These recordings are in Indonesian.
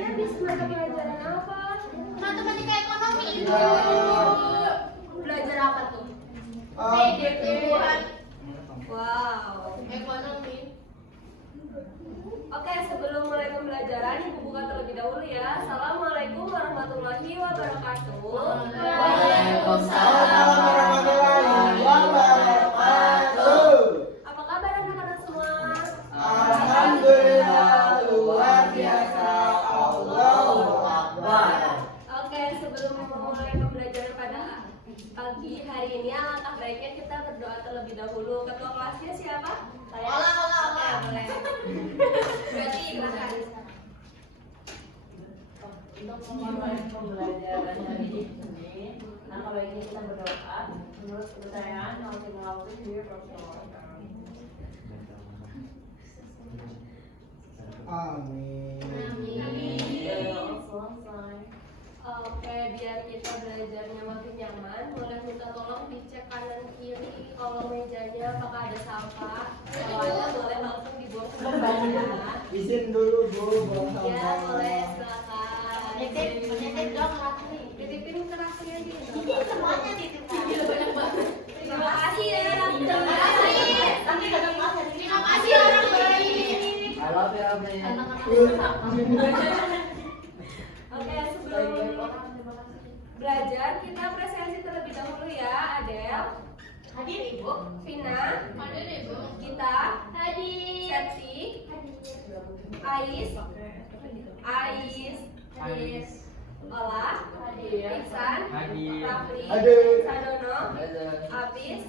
hari ini habis mata pelajaran apa? Matematika ekonomi Ibu. Belajar apa tuh? Pertumbuhan Wow. ekonomi. Oke, sebelum mulai pembelajaran, Ibu buka terlebih dahulu ya. Assalamualaikum warahmatullahi wabarakatuh. Waalaikumsalam warahmatullahi wabarakatuh. Apa kabar anak-anak semua? Alhamdulillah luar biasa. Allahu Akbar. Oke, sebelum memulai pembelajaran pada pagi hari ini, alangkah baiknya kita berdoa terlebih dahulu. Ketua kelasnya siapa? Saya. Oke, boleh. Berarti silakan. Untuk memulai pembelajaran hari ini, alangkah baiknya kita berdoa menurut kepercayaan masing-masing diri Rasulullah. Amin. Oke, biar kita belajarnya makin nyaman, boleh minta tolong dicek kanan kiri kalau mejanya apakah ada sampah. Kalau ada boleh langsung dibuang ke depannya. Izin dulu Bu, buang Ya, sampah. boleh silakan. Nitip dong latih. Titipin kerasnya gitu. Ini semuanya dititipkan. Banyak banget. Terima kasih ya. Terima kasih. Nanti kadang makan. Terima kasih orang baik. I love you, Abdi. Oke, sebelum belajar kita presentasi terlebih dahulu ya, Adel, Hadir Ibu. Vina, Hadir Ibu. Gita, Hadir. Septi, Ais, Hadir. Ola, Iksan, Hadir. Rafli, Hadir. Sadono, Apis,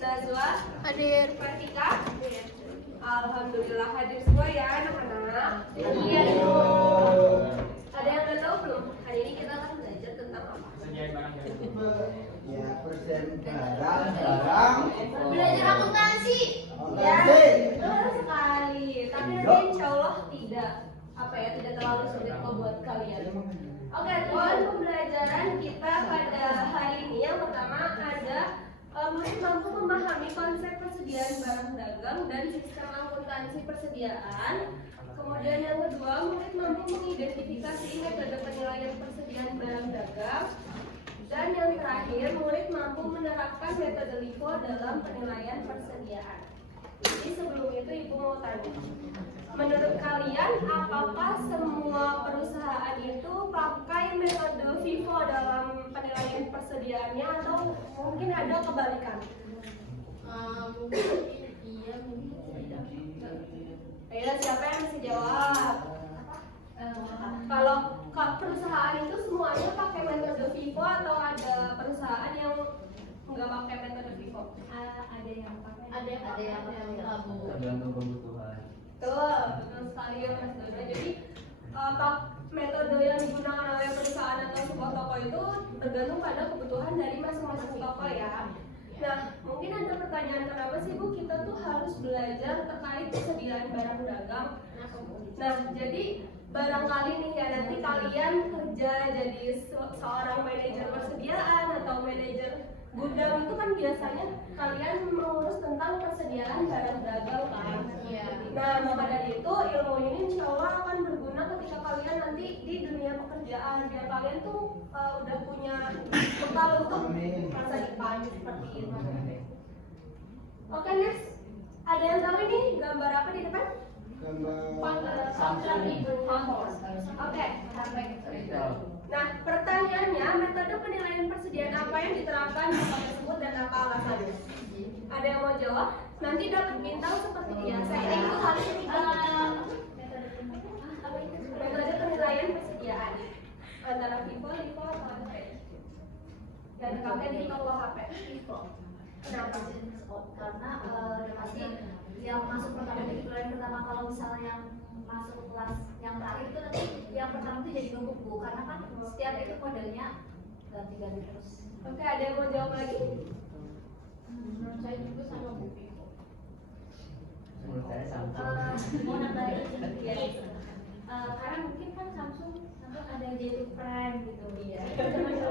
Nazwa, Hadir. Pratika. Alhamdulillah hadir semua ya anak-anak. Iya Ibu. Ada yang udah tahu belum? Hari ini kita akan belajar tentang apa? Sediain barang Ya, persen barang. Belajar akuntansi. Ya, Oke. betul sekali. Tapi nanti insya Allah tidak tidak terlalu sulit kok buat kalian. Oke, tuan pembelajaran kita pada hari ini yang pertama ada murid mampu memahami konsep persediaan barang dagang dan sistem akuntansi persediaan. Kemudian yang kedua, murid mampu mengidentifikasi metode penilaian persediaan barang dagang. Dan yang terakhir, murid mampu menerapkan metode LIFO dalam penilaian persediaan. Jadi sebelum itu Ibu mau tanya, menurut kalian apakah semua perusahaan itu pakai metode FIFO dalam penilaian persediaannya atau mungkin ada kebalikan? Mungkin iya, mungkin tidak. Ayo siapa yang bisa jawab? Kalau perusahaan itu semuanya pakai metode FIFO atau ada perusahaan yang nggak pakai metode FIFO? Ada yang pakai abu. Tergantung kebutuhan. Betul sekali ya Mas Dodo. Jadi metode yang digunakan oleh perusahaan atau sebuah toko itu tergantung pada kebutuhan dari masing-masing toko ya. Nah, mungkin ada pertanyaan kenapa sih Bu kita tuh harus belajar terkait persediaan barang dagang? Nah, jadi barangkali nih ya nanti kalian kerja jadi seorang manajer persediaan atau manajer gudang itu kan biasanya kalian mengurus tentang persediaan barang dagang kan. Iya. Nah, maka dari itu ilmu ini insya Allah akan berguna ketika kalian nanti di dunia pekerjaan biar kalian tuh udah punya bekal untuk masa depan seperti itu. Oke, next. Ada yang tahu ini gambar apa di depan? Gambar Oke, nah pertanyaannya metode penilaian persediaan apa yang diterapkan di toko tersebut dan apa alasannya? Ada yang mau jawab? Nanti dapat bintang seperti biasa. Ini itu harus metode penilaian persediaan antara FIFO, LIFO, atau HP. Dan pakai di toko HP. FIFO. Kenapa? Karena pasti yang masuk pertama jadi pilihan pertama. Kalau misalnya yang masuk kelas yang terakhir itu nanti yang pertama itu jadi numpuk Bu, karena kan setiap itu modelnya ganti-ganti terus. Oke, ada yang mau jawab lagi? Menurut saya juga sama Bu Piko. Menurut saya Samsung. Mau nambahin karena mungkin kan Samsung ada jadi Prime gitu ya.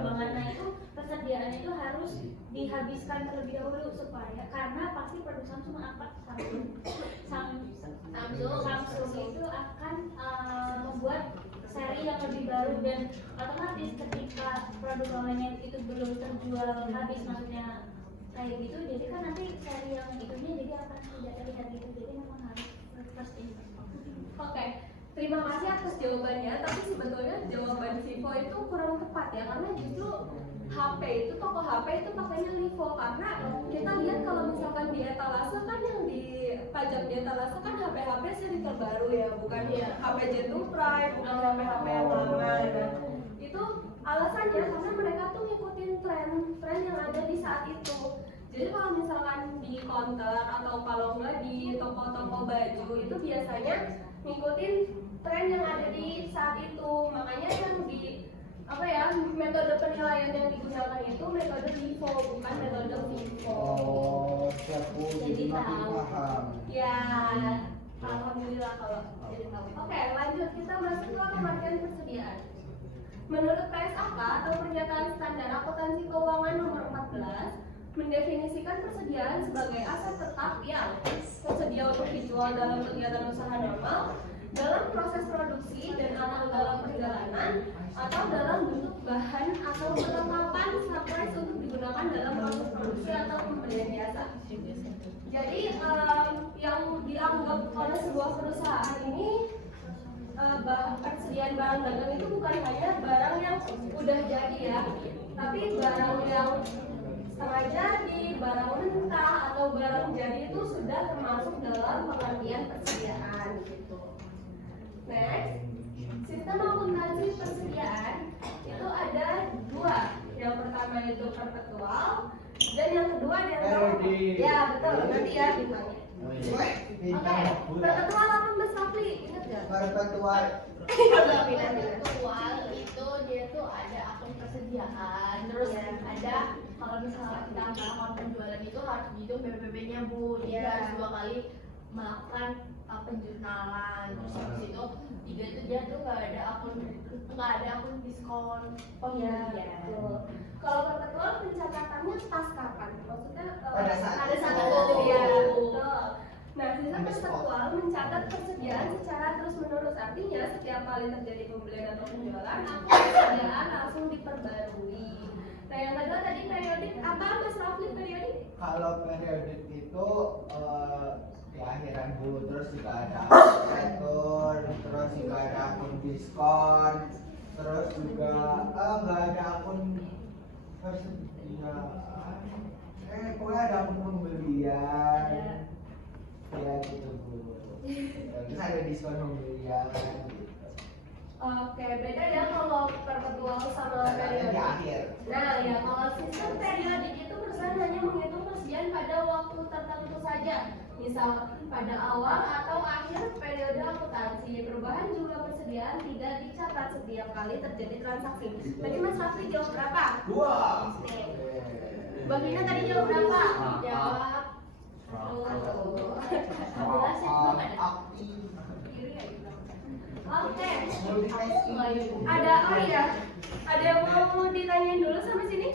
Banget. Nah itu persediaannya itu harus dihabiskan terlebih dahulu supaya karena pasti produk Samsung Samsung itu akan membuat seri cari yang lebih baru, dan otomatis ketika produk lamanya itu belum terjual habis, maksudnya kayak gitu, jadi kan nanti cari yang itunya jadi akan tidak terlihat gitu, jadi memang harus first in. Oke, terima kasih atas jawabannya. Tapi sebetulnya jawaban Vivo itu kurang tepat ya, karena justru HP itu, toko HP itu pakainya Vivo, karena kita lihat kalau misalkan di etalase kan yang dipajang di etalase kan HP-HP seri terbaru ya, bukan HP Jatuh Prime, bukan HP-HP yang lama. Nah, itu alasannya karena mereka tuh ngikutin tren yang ada di saat itu. Jadi kalau misalkan di counter atau kalau enggak di toko-toko baju itu biasanya ngikutin tren yang ada di saat itu. Makanya yang di metode penilaian yang digunakan itu metode Vivo, bukan metode Vivo. Oh, aku jadi makin tahu. paham. Ya, alhamdulillah kalau jadi tahu. Oke, lanjut kita masuk ke pemakaian persediaan. Menurut PSAK atau Pernyataan Standar Akuntansi Keuangan nomor 14 mendefinisikan persediaan sebagai aset tetap yang tersedia untuk dijual dalam kegiatan usaha normal, dalam proses produksi dan atau dalam perjalanan, atau dalam bentuk bahan atau perlengkapan surprise untuk digunakan dalam proses produksi atau pembelian jasa. Jadi yang dianggap oleh sebuah perusahaan ini persediaan barang dagang itu bukan hanya barang yang udah jadi ya, tapi barang yang setengah jadi, barang mentah atau barang jadi itu sudah termasuk dalam pengertian persediaan gitu. Next, sistem akuntansi persediaan itu ada dua. Yang pertama itu perpetual dan yang kedua adalah ya betul, nanti ya bintangnya. Oke, perpetual apa Mas Rafli? Ingat nggak? Perpetual. Perpetual itu dia tuh ada akun persediaan, terus ada kalau misalnya kita melakukan penjualan itu harus dihitung BPP-nya Bu, dia harus 2 kali melakukan penjurnalan, terus habis itu 3 itu dia tuh nggak ada akun diskon. Oh iya, betul. Kalau perpetual pencatatannya pas kapan? Maksudnya Pada saat ada satu itu. ya, betul. Nah, sistem perpetual mencatat persediaan secara terus-menerus. Artinya setiap kali terjadi pembelian atau penjualan, akun persediaan langsung diperbarui. Nah, yang kedua tadi periodik, apa Mas Rafli periodik? Kalau periodik itu di akhiran dulu, terus juga ada retur, terus juga ada akun diskon, terus juga nggak ada akun persediaan. Pokoknya ada akun pembelian. Ya gitu Bu. Terus ada diskon pembelian gitu. Oke, beda ya kalau perpetual sama Di periodik. akhir. Nah, ya kalau sistem periodik itu perusahaan hanya menghitung persediaan pada waktu tertentu saja. Misal pada awal atau akhir periode akuntansi. Perubahan jumlah persediaan tidak dicatat setiap kali terjadi transaksi. Tadi Mas Rafli jawab berapa? 2. Oke. Mbak Vina tadi jawab berapa? Jawab Oke. Ada yang mau ditanyain dulu sampai sini?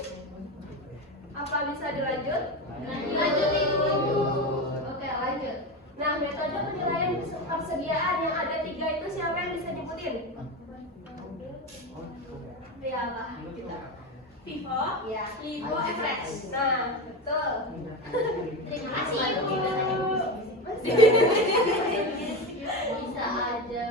Apa bisa dilanjut? Lanjutin dulu. Oke, lanjut. Nah, metode penilaian persediaan yang ada 3 itu siapa yang bisa nyebutin? Ya apa? Vivo, ya. Vivo Everest. Nah, betul. Terima kasih Bu. Bisa aja.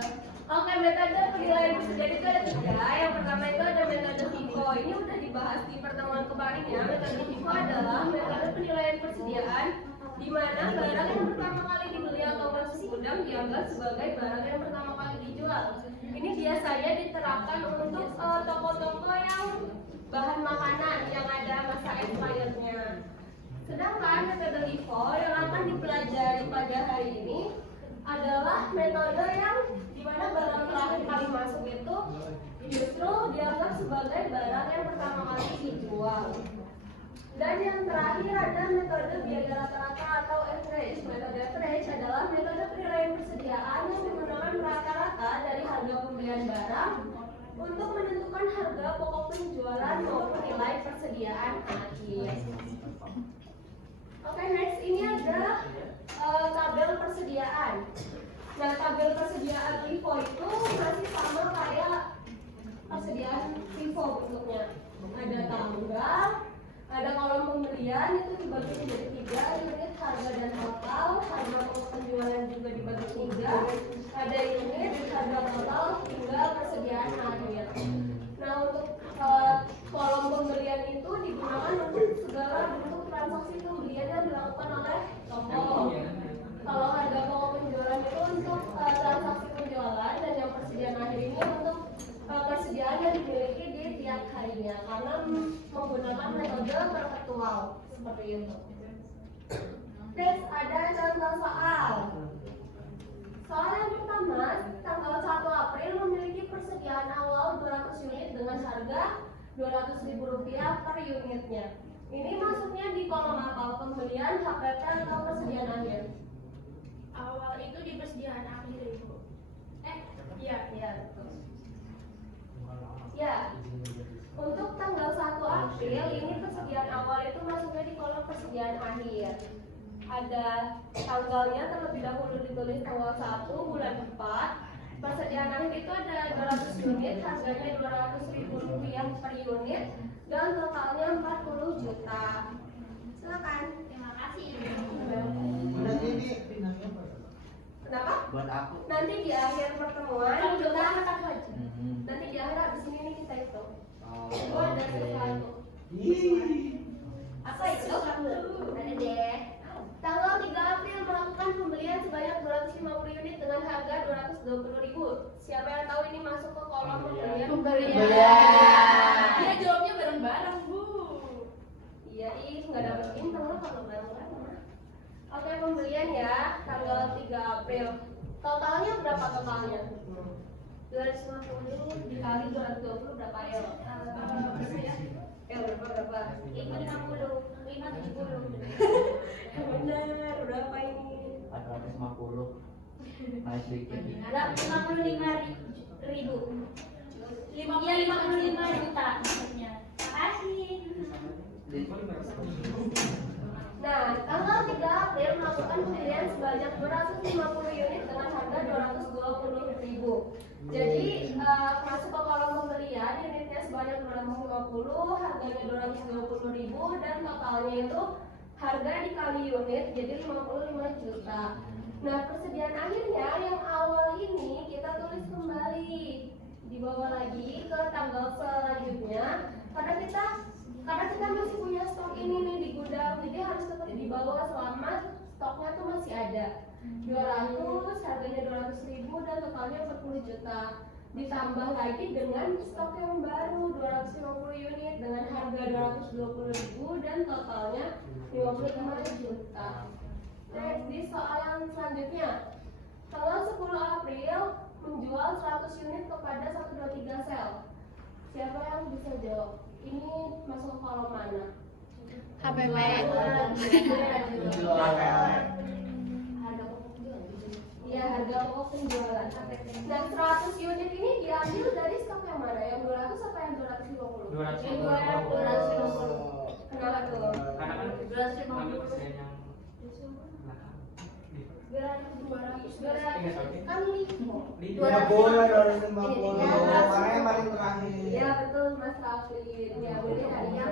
Oke, metode penilaian persediaan itu ada 3. Yang pertama itu ada metode Vivo. Ini udah dibahas di pertemuan kemarin ya. Metode Vivo adalah metode penilaian persediaan di mana barang yang pertama kali dibeli atau masuk gudang dianggap sebagai barang yang pertama kali dijual. Ini biasanya diterapkan untuk toko-toko yang bahan makanan yang ada masa expirednya. Sedangkan metode Vivo yang akan dipelajari pada hari ini adalah metode yang dimana barang terakhir kali masuk itu justru dianggap sebagai barang yang pertama kali dijual. Dan yang terakhir ada metode biaya rata-rata atau average. Metode average adalah metode penilaian persediaan yang menggunakan rata-rata dari harga pembelian barang untuk menentukan harga pokok penjualan maupun nilai persediaan akhir. Oke, next ini ada tabel persediaan. Nah, tabel persediaan Vivo itu masih sama kayak tanggal, ada kolom pembelian itu dibagi menjadi 3 unit harga dan total, harga pokok penjualan juga dibagi 3, ada unit harga total tinggal persediaan akhir. Nah untuk kolom pembelian itu digunakan untuk segala bentuk transaksi pembelian yang dilakukan oleh toko. Kalau harga pokok penjualan itu untuk transaksi penjualan dan yang persediaan akhir ini untuk persediaan yang dimiliki di tiap harinya karena menggunakan metode perpetual seperti itu. Terus ada contoh soal. Soal yang pertama, tanggal 1 April memiliki persediaan awal 200 unit dengan harga Rp200.000 per unitnya. Ini masuknya di kolom apa? Pembelian, HPP, atau persediaan akhir? Awal itu di persediaan akhir Ibu. Iya, betul. Ya, untuk tanggal 1 April ini persediaan awal itu masuknya di kolom persediaan akhir. Ada tanggalnya terlebih dahulu ditulis tanggal 1 bulan 4. Persediaan akhir itu ada 200 unit, harganya Rp200.000 per unit dan totalnya 40 juta. Silakan. Terima kasih. Berarti ini pinangnya apa? Kenapa? Buat aku. Nanti di akhir pertemuan kita Mhm. nanti di akhir abis ini nih kita itu. Itu Oh, ada sesuatu. Ih. Apa itu? Ada deh. Tanggal 3 April melakukan pembelian sebanyak 250 unit dengan harga Rp220.000. Siapa yang tahu ini masuk ke kolom pembelian? Dia jawabnya bareng-bareng Bu. Iya, nggak dapat bintang loh kalau bareng-bareng. Oke, pembelian ya, tanggal 3 April. Totalnya berapa totalnya? 250 dikali 220 berapa ya? Berapa? 550, 570. Benar, berapa ini? 450. Naik sedikit. Ada 55.000. Iya 55 juta maksudnya. Makasih. Nah, tanggal 3 April melakukan pembelian sebanyak 250 unit dengan harga Rp220.000. Jadi masuk ke kolom pembelian unitnya sebanyak 250, harganya Rp220.000 dan totalnya itu harga dikali unit jadi 55 juta. Nah, persediaan akhirnya yang awal ini kita tulis kembali, dibawa lagi ke tanggal selanjutnya karena kita masih punya stok ini nih di gudang, jadi harus tetap dibawa selama stoknya tuh masih ada. 200, harganya 200.000 dan totalnya 40 juta. Ditambah lagi dengan stok yang baru 250 unit dengan harga 220.000 dan totalnya 55 juta. Next, di soal yang selanjutnya, tanggal 10 April menjual 100 unit kepada 123 sel. Siapa yang bisa jawab? Ini masuk ke kolom mana? HPP. Harga pokok penjualan. Iya, harga pokok penjualan. Nah, 100 unit ini diambil dari stok yang mana? Yang 200 apa yang 250? 200. Yang 250. Kenapa tuh? Karena kan 250% yang Kan limo. 50, 250. Karena yang paling terakhir. Ya betul Mas Rafli. Ya boleh harinya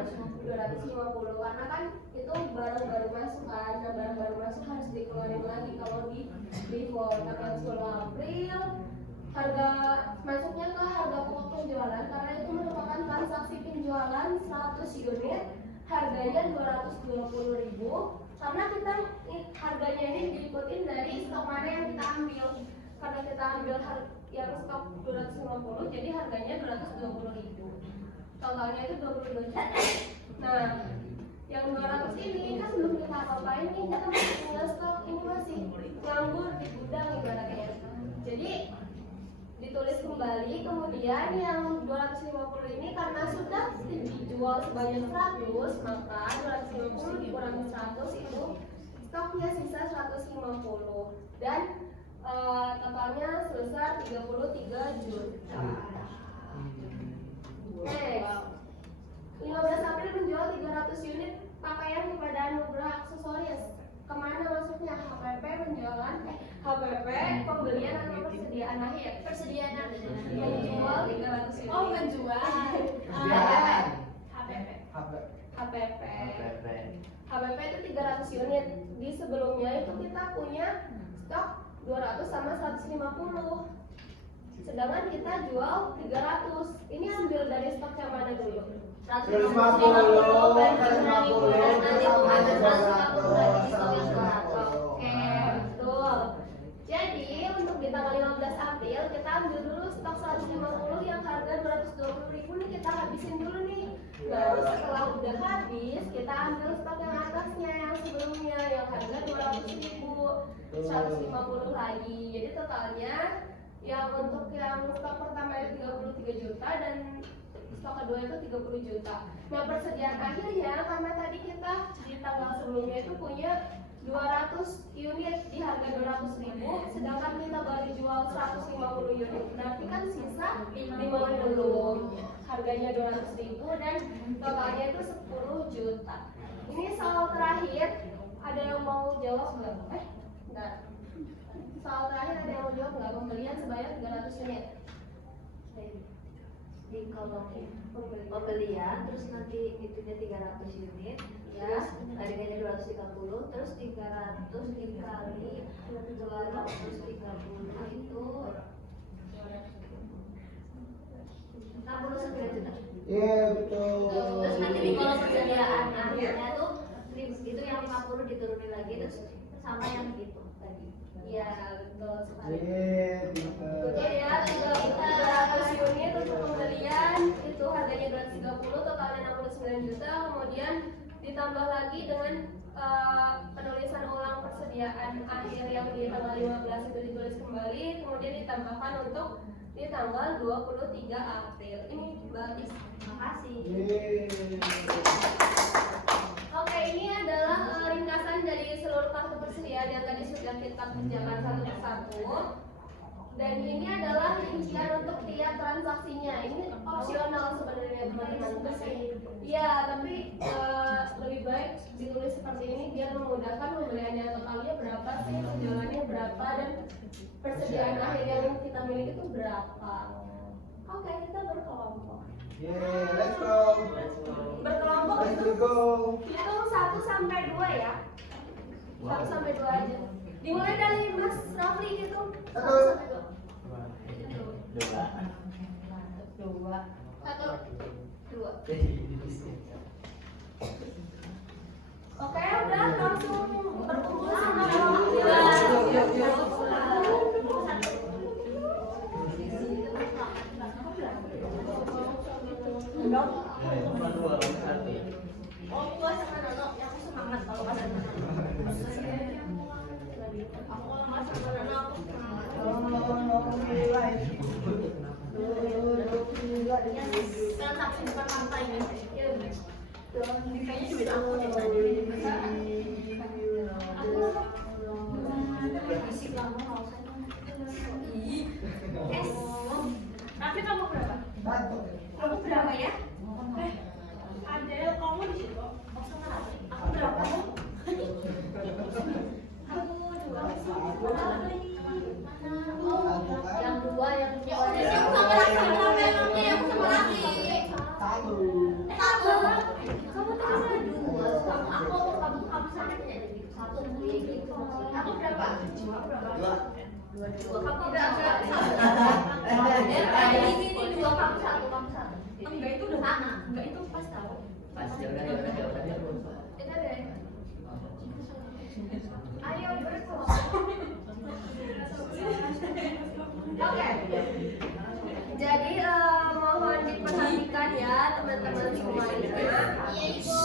250 karena kan itu barang baru masuk kan. Nah, barang baru masuk harus dikeluarin lagi kalau di default tanggal 10 April. Harga masuknya ke harga pokok penjualan karena itu merupakan transaksi penjualan 100 unit harganya Rp220.000 karena kita harganya ini diikutin dari stok mana yang kita ambil. Karena kita ambil yang stok 250 jadi harganya Rp220.000. Totalnya itu 22 juta. Nah, yang 200 ini kan belum kita apa-apain nih, kita masih punya stok, ini masih nganggur di gudang ibaratnya. Jadi ditulis kembali, kemudian yang 250 ini karena sudah dijual sebanyak 100, maka 250 dikurangi 100 itu stoknya sisa 150 dan totalnya sebesar 33 juta. Next, 15 April menjual 300 unit pakaian kepada Anugrah Aksesoris. Kemana masuknya? HPP penjualan, HPP pembelian atau persediaan akhir? Persediaan akhir. Menjual 300 unit. Oh, menjual. Persediaan. HPP. HPP. stok 200 sama 150. Sedangkan kita jual 300. Ini ambil dari stok yang mana dulu? 150, 150 Oke, betul. Jadi untuk di tanggal 15 April kita ambil dulu stok 150 yang harga 220.000 nih, kita habisin dulu nih. Baru setelah udah habis kita ambil stok yang atasnya yang sebelumnya yang harga 200.000, 150 lagi. Jadi totalnya yang untuk yang stok pertama itu 33 juta dan stok kedua itu 30 juta. Nah, persediaan akhirnya karena tadi kita di tanggal sebelumnya itu punya 200 unit di harga 200.000, sedangkan kita baru jual 150 unit, berarti kan sisa 50 harganya 200.000 dan totalnya itu 10 juta. Ini soal terakhir, ada yang mau jawab nggak? Enggak. Soal terakhir ada yang mau jawab nggak? Pembelian sebanyak 300 unit. Di kalau pembelian terus nanti itunya 300 unit ya, harganya 230, terus 300 dikali 230 itu 69 juta. Iya betul. Terus nanti di kolom persediaan akhirnya tuh itu yang 50 diturunin lagi terus sama yang itu tadi. Iya, betul sekali. Iya, pinter. Betul ya, 300 unit untuk pembelian itu harganya 230, totalnya 69 juta. Kemudian ditambah lagi dengan penulisan ulang persediaan akhir yang di tanggal 15 itu ditulis kembali, kemudian ditambahkan untuk di tanggal 23 April. Ini bagus. Makasih. Iya. Oke, ini adalah ringkasan dari seluruh kartu persediaan yang tadi sudah kita kerjakan satu persatu. Dan ini adalah rincian untuk tiap transaksinya. Ini opsional sebenarnya teman-teman. Iya, tapi lebih baik ditulis seperti ini biar memudahkan pembeliannya totalnya berapa sih, penjualannya berapa, dan persediaan akhir yang kita miliki itu berapa. Oke, kita berkelompok. Yeah, let's go. Berkelompok Let's itu go. hitung 1 sampai 2 ya. 1 sampai 2 aja. Dimulai dari Mas Rafli gitu. 1 sampai 2. 1, 2. Oke, udah langsung berkumpul sama Tapi kamu berapa? Satu. Kamu berapa ya? Ada kamu di situ. Aku berapa? Aku 2. Yang dua yang Ya udah sih aku sama laki, sama yang laki, aku sama laki. Satu. Satu. Kamu tuh ada 2. Kamu sama tidak ada gitu. 1 gitu. Aku berapa? Dua. Kamu berapa? Ini 2, kamu 1, kamu 1. Enggak, itu udah sama. Enggak, itu pas tahu. Pas. Itu deh. Ayo berkelompok. Oke. Jadi mohon diperhatikan ya teman-teman semuanya. Iya Ibu.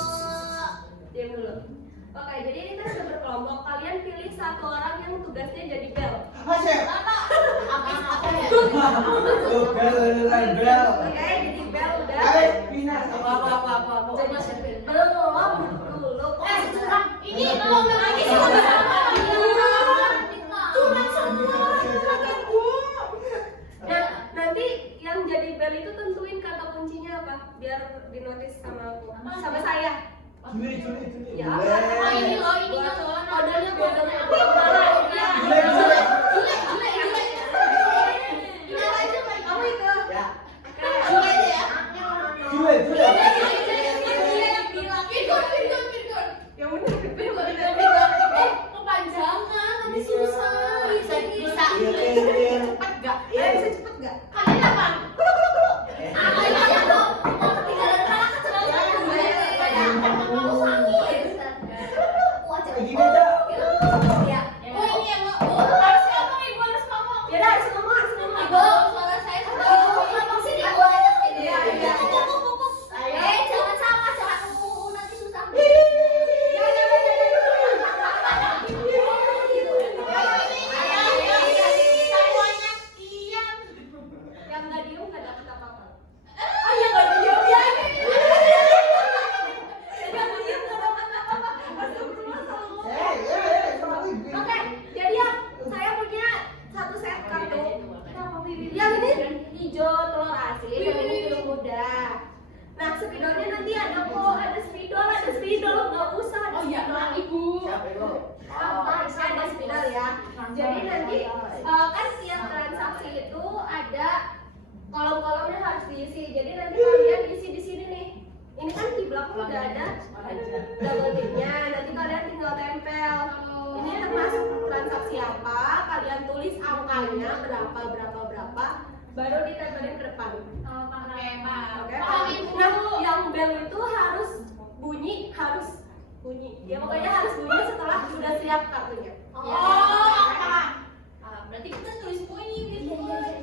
Diam dulu. Oke, jadi ini kan sudah berkelompok. Kalian pilih satu orang yang tugasnya jadi bel. Masih. apa ya? Tuh, bel beneran bel. Oke, jadi bel udah. Ayo, Pina. Apa? Jadi belum dulu. Ini belum lagi sih. Curang semua. Nah, nanti yang jadi bel itu tentuin kata kuncinya apa, biar dinotis sama aku, sama saya. Juli. Ya, Oh ini loh, ini yang kodenya kodenya apa? Kamu itu. Ya. Jule ya. Juli. Virgon. Yang benar. Kepanjangan, nanti susah. transaksi yang ini mudah. Nah, spidolnya nanti ada kok, ada spidol, nggak usah. Oh iya, Ibu. Siapa itu? Ada spidol ya. Jadi nanti kan setiap transaksi itu ada kolom-kolomnya harus diisi. Jadi nanti kalian isi di sini nih. Ini kan di belakang udah ada double ticknya. Nanti kalian tinggal tempel. Ini termasuk transaksi apa? Kalian tulis angkanya berapa, baru ditempelin ke depan. Oke, Pak. Oke. Paham, Ibu. Nah, yang bel itu harus bunyi. Ya pokoknya harus bunyi setelah sudah siap kartunya. Oh, Paham? berarti kita tulis semua ini.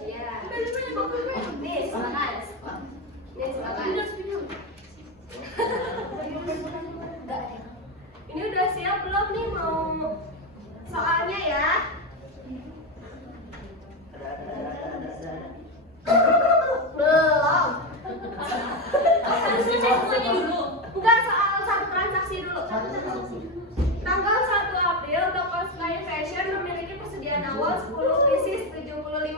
Iya. Nih, silakan. Nih, silakan. Ini udah siap belum nih mau soalnya ya? Belum. Harus ngecek semuanya dulu. Enggak, soal satu transaksi dulu. Tanggal 1 April, toko Sky Fashion memiliki persediaan awal 10 pieces 75.000.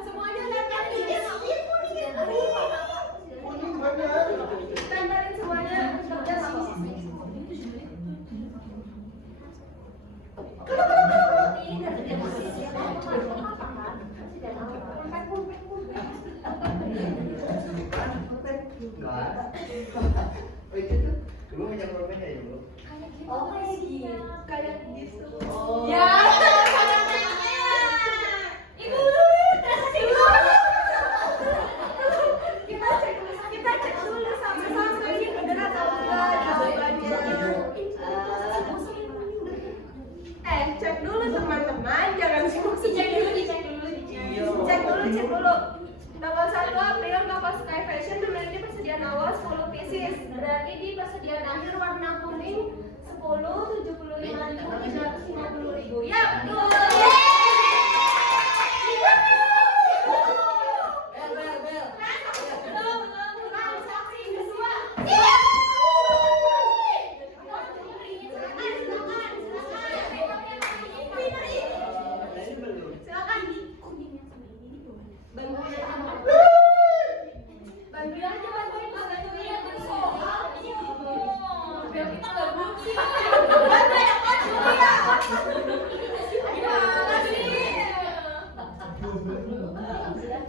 Semuanya tempelin semuanya. Oh itu tuh dulu ngajak pulpen ya dulu. Oh, kayak gitu. Oh. Ya, Ibu, transaksi dulu. Kita cek dulu sama-sama ini bener atau enggak jawabannya. Cek dulu teman-teman, jangan sibuk-sibuk. Dicek dulu. Cek dulu. Tanggal 1 April, toko Sky Fashion memiliki persediaan awal 10 pieces. Berarti di persediaan akhir warna kuning 10, 75.000, 150.000. Ya, betul. Transaksi kedua. Silakan. Bantuin aja, bantuin soal. Biar kita nggak bunyi.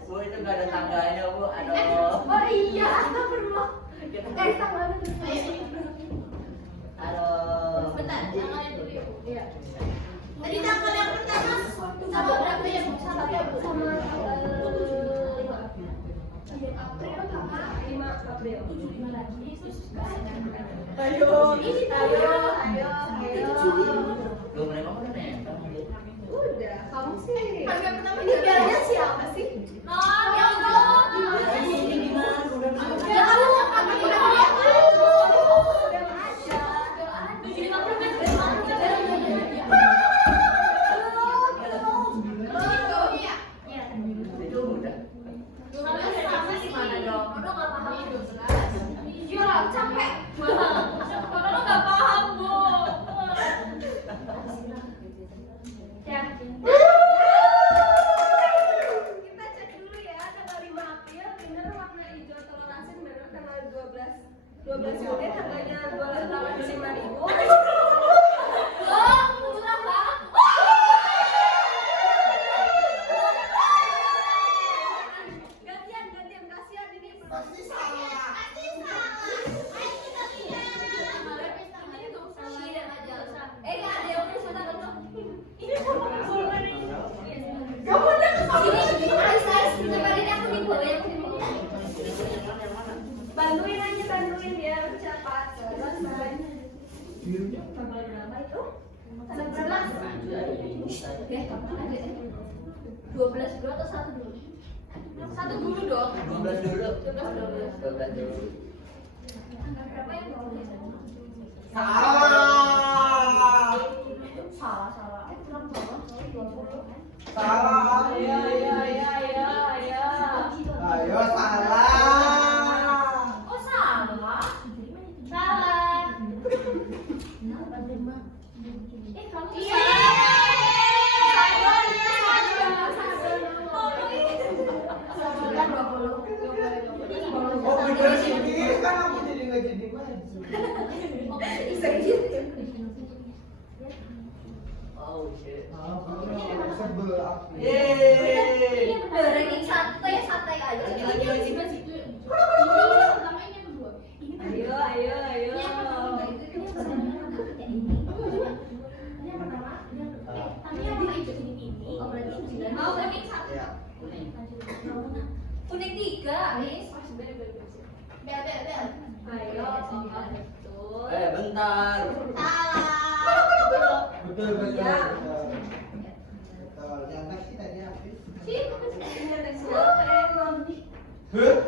Bu itu nggak ada tangganya bu, aduh. Oh iya, astagfirullah. Tangannya dulu. Aduh. Bentar, tangannya dulu ya, Bu. Iya. Tadi tanggal yang pertama sama berapa ya, Bu? Sama ya, Bu? Sama tanggal 5 April sama 5 April. 75 lagi, terus Ayo, ayo. Lu mereka udah nempel. Udah, kamu sih. harga pertama Ini belnya siapa sih? Nah, ya Allah. Ini gimana? Ya Allah, apa kita lihat? Bel aja. 75 persen. Itu udah. Sama sih mana dong? Udah nggak paham. Iya, capek. Karena nggak paham, Bu. Ya. Kita cek dulu ya, tanggal 5 April bener warna hijau telur asin bener tanggal 12 unit harganya 285.000. Oh, murah banget. Gantian, kasihan ini. Pasti salah. Nggak ada yang urus, bentar, bentar. Kamu udah kesini. Aris, bentar, ini aku di bawah, aku di bawah. Bantuin biar cepat selesai. Tanggal berapa itu? Tanggal berapa? 12 dulu atau 1 dulu? 1 dulu dong. 12 dulu. 12 12 dulu. Tanggal berapa yang mau Salah. Salah. Kurang bawah, 20 kan? Salah. Ayo. Ayo salah. Oh, salah. Salah. kamu Oh bener sih, kan aku jadi nggak jadi maju. Oh shit. Sebel aku. Yeay. Ranking santai aja. Ayo. Mau ranking satu. Ya. Kuning 3, Miss. Ayo, betul. Bentar. Betul. Ya. Betul. Yang next kita dia habis. Huh?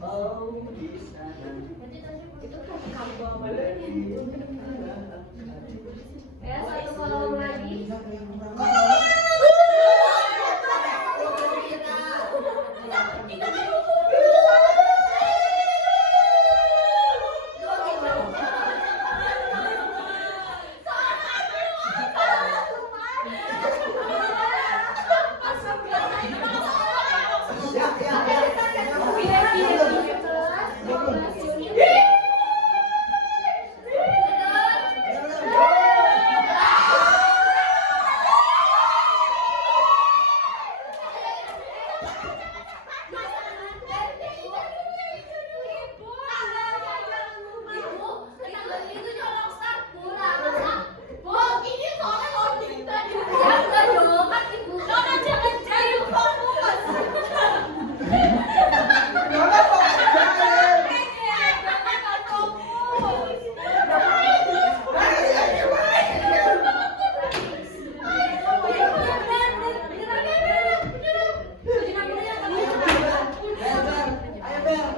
Oh, di sana. Ya, satu kolom lagi.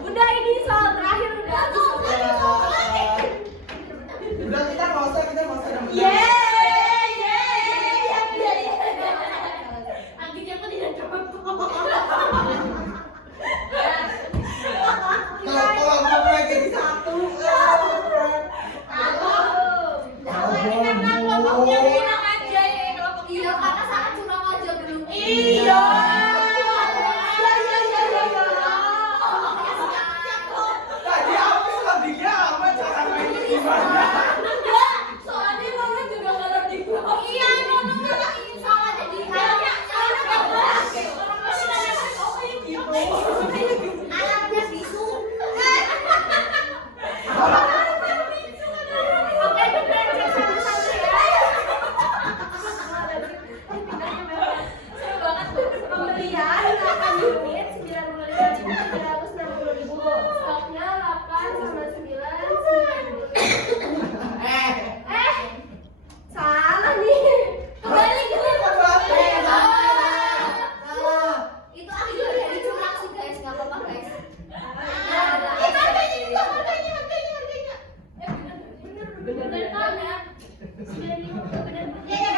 Udah, ini soal terakhir udah. Udah kita nggak usah. Kalau aku mulai jadi satu. Iya, karena sangat curang aja belum. Iya. Tadi aku selebihnya apa cara mainnya gimana? Soalnya mama juga nggak lebih kuat. Iya, mama malah ini salah jadi anaknya bisu. Oke, kita cek satu-satu ya. Seru banget tuh. Pembelian 8 unit 95.360.000. Stoknya 8 sama 9 salah nih. Kembali ke Itu aku juga jadi curang sih guys, nggak apa-apa guys. bener kan ya? Iya,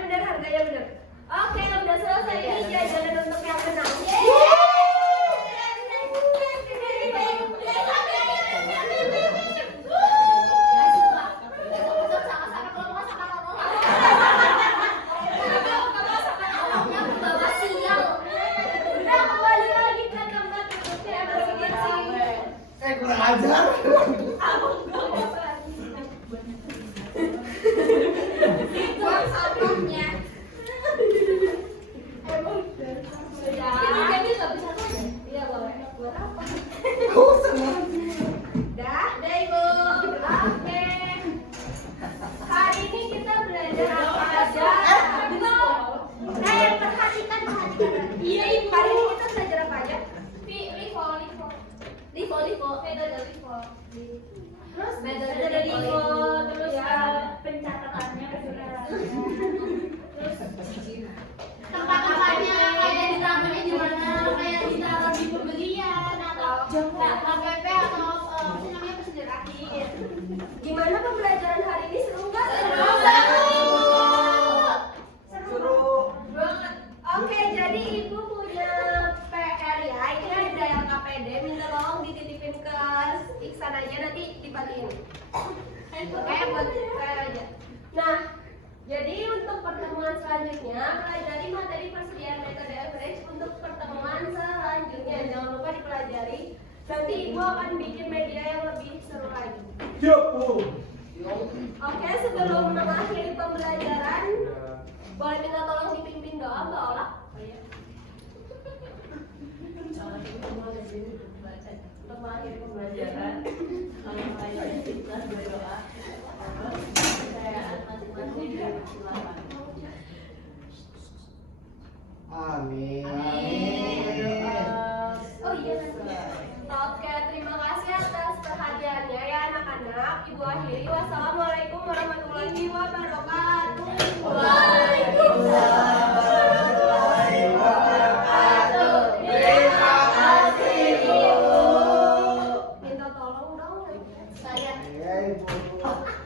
bener harganya bener. Oke, udah selesai ini jajanan untuk yang menang. Udah kembali lagi ke tempat berikutnya masing-masing. Kurang ajar. Buang sampahnya. Sudah. Oke, buat saya aja. Nah, jadi untuk pertemuan selanjutnya pelajari materi persediaan metode average untuk pertemuan selanjutnya. Jangan lupa dipelajari. Nanti ibu akan bikin media yang lebih seru lagi. Oke, sebelum mengakhiri pembelajaran, boleh minta tolong dipimpin doa, Mbak Ola? Untuk mengakhiri pembelajaran, saya kita berdoa. Kepercayaan masing-masing silakan. Amin. Oh iya. Oke, terima kasih atas perhatiannya ya anak-anak. Ibu akhiri. Wassalamualaikum warahmatullahi wabarakatuh. Waalaikumsalam warahmatullahi wabarakatuh. Terima kasih, Bu. Minta tolong dong. Saya Ya, Ibu.